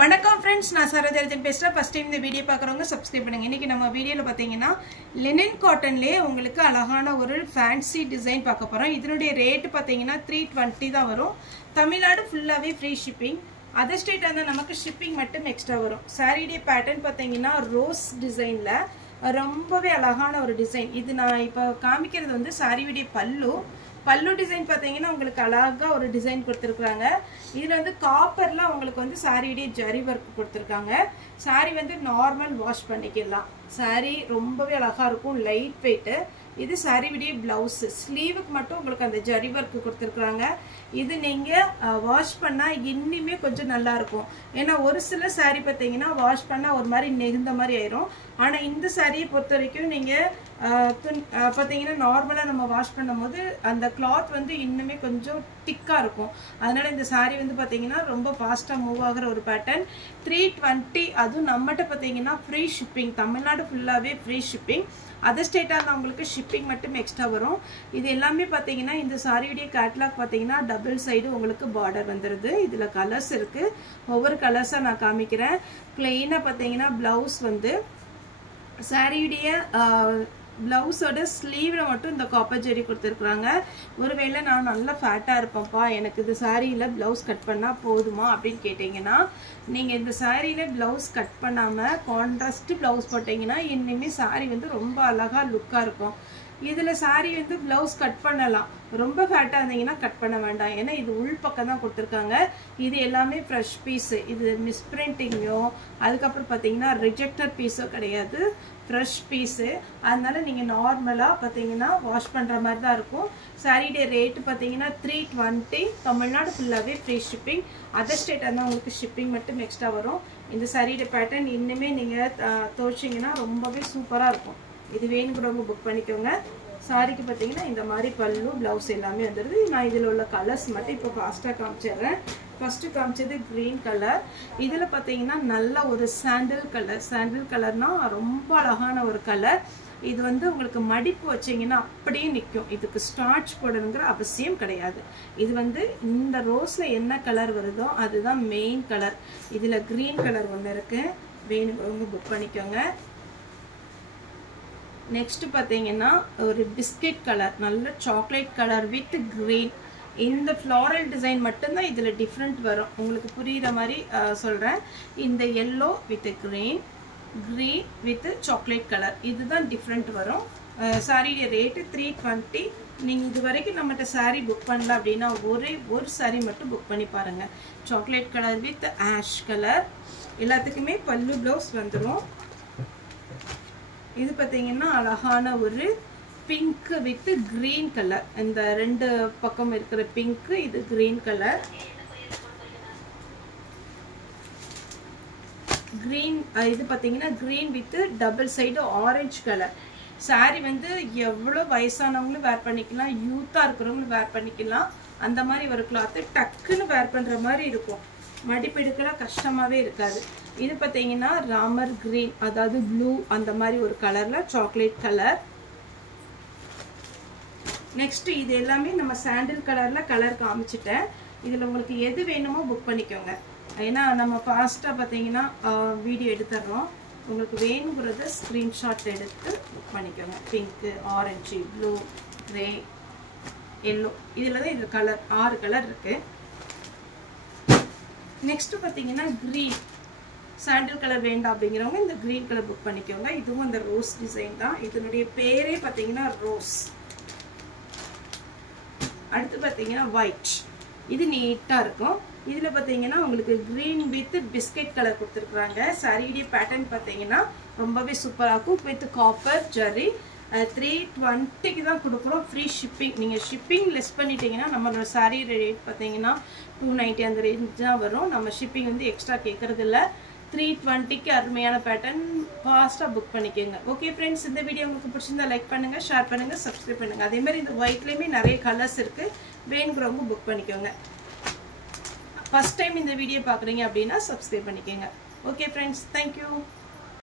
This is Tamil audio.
வணக்கம் फ्रेंड्स நான் சரோஜரஜன் பேசுறேன் ஃபர்ஸ்ட் டைம் இந்த வீடியோ பார்க்கறவங்க சப்ஸ்கிரைப் பண்ணுங்க இன்னைக்கு நம்ம வீடியோல பாத்தீங்கன்னா லினன் காட்டன்லயே உங்களுக்கு அழகான ஒரு ஃபேன்சி டிசைன் பார்க்க போறோம் இதனுடைய ரேட் பாத்தீங்கன்னா 320 தான் வரும் தமிழ்நாடு ஃபுல்லாவே ஃப்ரீ ஷிப்பிங் அதர் ஸ்டேட் அந்த நமக்கு ஷிப்பிங் மட்டும் எக்ஸ்ட்ரா வரும் சாரியுடைய பேட்டர்ன் பாத்தீங்கன்னா ரோஸ் டிசைன்ல ரொம்பவே அழகான ஒரு டிசைன் இது நான் இப்போ காமிக்கிறது வந்து சாரியுடைய பல்லு டிசைன் பாத்தீங்கன்னா உங்களுக்கு அழகா ஒரு டிசைன் கொடுத்திருக்காங்க இதுல வந்து காப்பர்ல உங்களுக்கு வந்து சாரியுடைய ஜரி வர்க் கொடுத்திருக்காங்க சாரி வந்து நார்மல் வாஷ் பண்ணிக்கலாம் சாரி ரொம்பவே அழகா இருக்கும் லைட் வெயிட் இது சாரியுடைய பிளவுஸ் ஸ்லீவுக்கு மட்டும் உங்களுக்கு அந்த ஜரி வர்க் கொடுத்திருக்காங்க இது நீங்க வாஷ் பண்ணா இன்னுமே கொஞ்சம் நல்லா இருக்கும் ஏன்னா ஒரு சில சாரி பாத்தீங்கன்னா வாஷ் பண்ணா ஒரு மாதிரி நெகிழ்ந்த மாதிரி ஆயிரும் ஆனா இந்த சாரியை பொறுத்த வரைக்கும் நீங்க பாத்தீங்கன்னா நார்மலா நம்ம வாஷ் பண்ணும்போது அந்த கிளாத் வந்து இன்னுமே கொஞ்சம் திக்கா இருக்கும் அதனால இந்த சாரி வந்து பாத்தீங்கன்னா ரொம்ப ஃபாஸ்டா மூவ் ஆகுற ஒரு பேட்டர்ன் 320 அதுவும் நம்மகிட்ட பாத்தீங்கன்னா ஃப்ரீ ஷிப்பிங் தமிழ்நாடு ஃபுல்லாவே ஃப்ரீ ஷிப்பிங் அதர் ஸ்டேட்டா உங்களுக்கு ஷிப்பிங் மட்டும் எக்ஸ்ட்ரா வரும் இது எல்லாமே பாத்தீங்கன்னா இந்த சாரியுடைய கேட்டலாக் பாத்தீங்கன்னா டபுள் சைடு உங்களுக்கு பார்டர் வந்துருது இதுல கலர்ஸ் இருக்கு ஒவ்வொரு கலர்ஸா நான் காமிக்கிறேன் பிளெயினா பாத்தீங்கன்னா பிளவுஸ் வந்து சாரியுடைய பிளவுஸோட ஸ்லீவ்ல மட்டும் இந்த காப்பர் ஜெரி கொடுத்துருக்காங்க ஒருவேளை நான் நல்லா ஃபேட்டா இருப்பேன்ப்பா எனக்கு இந்த சாரியில பிளவுஸ் கட் பண்ணா போதுமா அப்படின்னு கேட்டீங்கன்னா நீங்க இந்த சாரியில பிளவுஸ் கட் பண்ணாம கான்ட்ராஸ்ட் பிளவுஸ் போட்டீங்கன்னா இன்னுமே சாரி வந்து ரொம்ப அழகா லுக்கா இருக்கும் இதுல சாரி வந்து பிளவுஸ் கட் பண்ணலாம் ரொம்ப ஃபேட்டா இருந்தீங்கன்னா கட் பண்ண வேண்டாம் ஏன்னா இது உள் பக்கம் தான் கொடுத்துருக்காங்க இது எல்லாமே ஃப்ரெஷ் பீஸ் இது மிஸ்பிரிண்டிங்கோ அதுக்கப்புறம் பாத்தீங்கன்னா ரிஜெக்டட் பீஸோ கிடையாது ஃப்ரெஷ் பீஸு அதனால நீங்க நார்மலா பாத்தீங்கன்னா வாஷ் பண்ற மாதிரி தான் இருக்கும் சாரியுடைய ரேட் பாத்தீங்கன்னா 320 தமிழ்நாடு ஃபுல்லாவே ஃப்ரீ ஷிப்பிங் அதர் ஸ்டேட் இருந்தால் உங்களுக்கு ஷிப்பிங் மட்டும் எக்ஸ்ட்ரா வரும் இந்த சாரியுடைய பேட்டர்ன் இன்னுமே நீங்க துவைச்சிங்கன்னா ரொம்பவே சூப்பரா இருக்கும் இது வேணுங்கிறவங்க புக் பண்ணிக்கோங்க சாரிக்கு பாத்தீங்கன்னா இந்த மாதிரி பல்லு பிளவுஸ் எல்லாமே வந்துருது நான் இதுல உள்ள கலர்ஸ் மட்டும் இப்போ ஃபாஸ்டா காமிச்சிடுறேன் ஃபர்ஸ்ட் காமிச்சது கிரீன் கலர் இதுல பாத்தீங்கன்னா நல்ல ஒரு சாண்டில் கலர்னா ரொம்ப அழகான ஒரு கலர் இது வந்து உங்களுக்கு மடிப்பு வச்சீங்கன்னா அப்படியே நிற்கும் இதுக்கு ஸ்டார்ச் போடணுங்கிற அவசியம் கிடையாது இது வந்து இந்த ரோஸ்ல என்ன கலர் வருதோ அதுதான் மெயின் கலர் இதுல கிரீன் கலர் ஒன்று இருக்கு வேணுங்கிறவங்க புக் பண்ணிக்கோங்க நெக்ஸ்ட் பாத்தீங்கன்னா ஒரு பிஸ்கட் கலர் நல்ல சாக்லேட் கலர் வித் கிரீன் இந்த ஃப்ளாரல் டிசைன் மட்டும்தான் இதுல டிஃப்ரெண்ட் வரும் உங்களுக்கு புரியுற மாதிரி சொல்றேன் இந்த yellow with green with chocolate colour இதுதான் டிஃப்ரெண்ட் வரும் சாரியோட ரேட் 320 நீங்க இது வரைக்கும் நம்மகிட்ட சாரி புக் பண்ணல அப்படின்னா ஒரு சாரி மட்டும் புக் பண்ணி பாருங்க chocolate colour with ash colour எல்லாத்துக்குமே பல்லு பிளவுஸ் வந்துடும் இது பாத்தீங்கன்னா அழகான ஒரு பிங்க் வித் கிரீன் கலர் இந்த ரெண்டு பக்கம் இருக்கிற பிங்க் இது கிரீன் கலர் கிரீன் இது பாத்தீங்கன்னா green with double side orange colour sorry வந்து எவ்வளவு வயசானவங்களும் வேர் பண்ணிக்கலாம் யூத்தா இருக்கிறவங்களும் வேர் பண்ணிக்கலாம் அந்த மாதிரி ஒரு கிளாத் டக்குன்னு வேர் பண்ற மாதிரி இருக்கும் மடிப்பெடுக்கலாம் கஷ்டமாவே இருக்காது இது பாத்தீங்கன்னா ராமர் கிரீன் அதாவது ப்ளூ அந்த மாதிரி ஒரு கலர்ல சாக்லேட் கலர் நெக்ஸ்ட் இது எல்லாமே நம்ம சாண்டில் கலர்ல கலர் காமிச்சிட்டேன் இதுல உங்களுக்கு எது வேணுமோ புக் பண்ணிக்கோங்க ஏன்னா நம்ம ஃபாஸ்டா பாத்தீங்கன்னா வீடியோ எடுத்துறோம் உங்களுக்கு வேணுங்கிறத ஸ்கிரீன்ஷாட் எடுத்து புக் பண்ணிக்கோங்க pink orange blue grey yellow இதுல தான் இது கலர் 6 கலர் இருக்கு நெக்ஸ்ட் பாத்தீங்கன்னா கிரீன் சாண்டில் கலர் வேண்டாம் அப்படிங்கிறவங்க இந்த கிரீன் கலர் புக் பண்ணிக்கோங்க இதுவும் அந்த ரோஸ் டிசைன் தான் இதனுடைய பேரே பாத்தீங்கன்னா ரோஸ் அடுத்து பாத்தீங்கன்னா ஒயிட் இது நீட்டா இருக்கும் இதுல பாத்தீங்கன்னா உங்களுக்கு கிரீன் வித் பிஸ்கட் கலர் கொடுத்துருக்காங்க சாரியுடைய பேட்டர்ன் பாத்தீங்கன்னா ரொம்பவே சூப்பரா இருக்கும் வித் காப்பர் ஜரி 320 தான் கொடுக்குறோம் ஃப்ரீ ஷிப்பிங் நீங்க ஷிப்பிங் லெஸ் பண்ணிட்டீங்கன்னா நம்மளோட சாரி ரேட் பாத்தீங்கன்னா 290 அந்த ரேஞ்ச் தான் வரும் நம்ம ஷிப்பிங் வந்து எக்ஸ்ட்ரா கேட்கறது இல்ல 320க்கு அருமையான பேட்டர்ன் ஃபாஸ்டா புக் பண்ணிக்கோங்க ஓகே फ्रेंड्स இந்த வீடியோ உங்களுக்கு பிடிச்சிருந்தா லைக் பண்ணுங்க ஷேர் பண்ணுங்க சப்ஸ்கிரைப் பண்ணுங்க அதே மாதிரி இந்த ஒயிட்லயுமே நிறைய கலர்ஸ் இருக்கு வேணுங்கிறவங்க புக் பண்ணிக்கோங்க ஃபர்ஸ்ட் டைம் இந்த வீடியோ பாக்குறீங்க அப்படின்னா சப்ஸ்கிரைப் பண்ணிக்கோங்க ஓகே फ्रेंड्स थैंक यू